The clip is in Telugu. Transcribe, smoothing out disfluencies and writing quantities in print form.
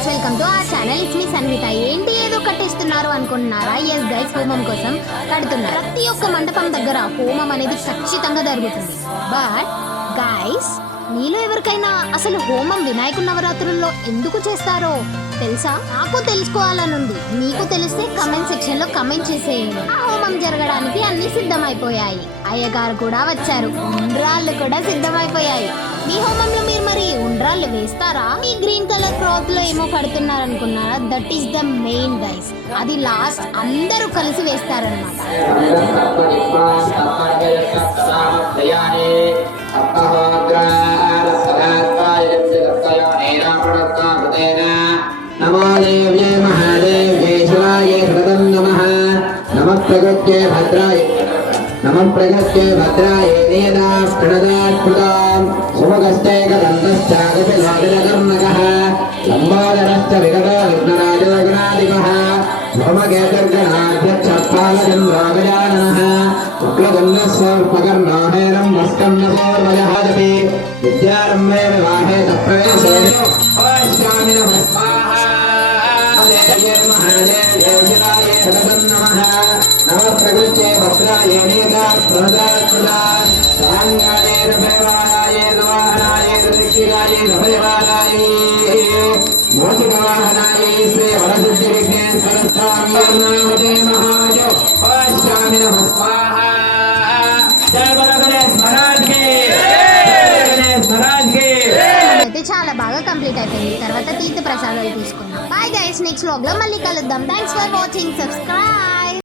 Guys, welcome to our channel. It's me Sanvitha. ఏంటి ఏదో కట్టేస్తున్నారు అనుకుంటున్నారా? ఎస్ గైస్, హోమం కోసం కడుతున్నారు. ప్రతి ఒక్క మండపం దగ్గర హోమం అనేది ఖచ్చితంగా జరుగుతుంది. బట్ గైస్, మీలో ఎవరికైనా అసలు హోమం వినాయక నవరాత్రుల్లో ఎందుకు చేస్తారో తెలుసా? నాకు తెలుసుకోవాలనుంది. మీకు తెలిస్తే కమెంట్ సెక్షన్ లో కమెంట్ చేసేయండి. ఆ హోమం జరగడానికి అన్ని సిద్ధమైపోయాయి. అయ్యగారు కూడా వచ్చారు. ఉండ్రాళ్ళు కూడా సిద్ధమైపోయాయి. మీ హోమంలో మీరు మరి ఉండ్రాళ్ళు వేస్తారా? ఈ గ్రీన్ కలర్ క్లాత్ లో ఏమో కడుతున్నారు అనుకున్నారా? That is the main guys. అది లాస్ట్ అందరూ కలిసి వేస్తారన్నమాట. నమో దేవ్యే మహాదేవ్యే శివాయ శరదం నమః. నమః ప్రగత్యే భద్రాయ నమః ప్రగత్యే భద్రాయ వేదా ప్రణదాత్మృతాం సుమగస్తే గదంతశ్చాగపిలాదిరకర్ణకః లంబోదరశ్చ విగతో విఘ్నరాజో గణాధిపః భౌమకేతర్గణాధ్యక్షపాలచంద్రో గజాననః శుక్లగన్నస్వర్పకర్ణో హేరం వస్కన్నసోర్వజహాదపి విద్యారంభే వివాహే తప్రవేశేన ఓష్టామి నమః స్వాహా. మహాదేవ్యే శివాయ శరదం నమః. నమః ప్రకృత్యే భద్రాయ నేతా ప్రణదాత్మృతా సాంగాయ రభయవారాయ నవాహనాయ దిక్కిరాయ రభయవారాయ మోచకవాహనాయ శ్రీ వరసిద్ధి విఘ్నేశ్వరస్వామి మహాజో ఓష్టామి నమః స్వాహా. జయ బల గణేశ్ మహారాజ్ కి, గణేశ్ మహారాజ్ కి. అయితే చాలా బాగా కంప్లీట్ అయిపోయింది. తర్వాత తీర్థ ప్రసాదాలు తీసుకున్నాం. బాయ్ గైస్, నెక్స్ట్ వ్లాగ్ లో మళ్ళీ కలుద్దాం. Thanks for watching. సబ్స్క్రైబ్.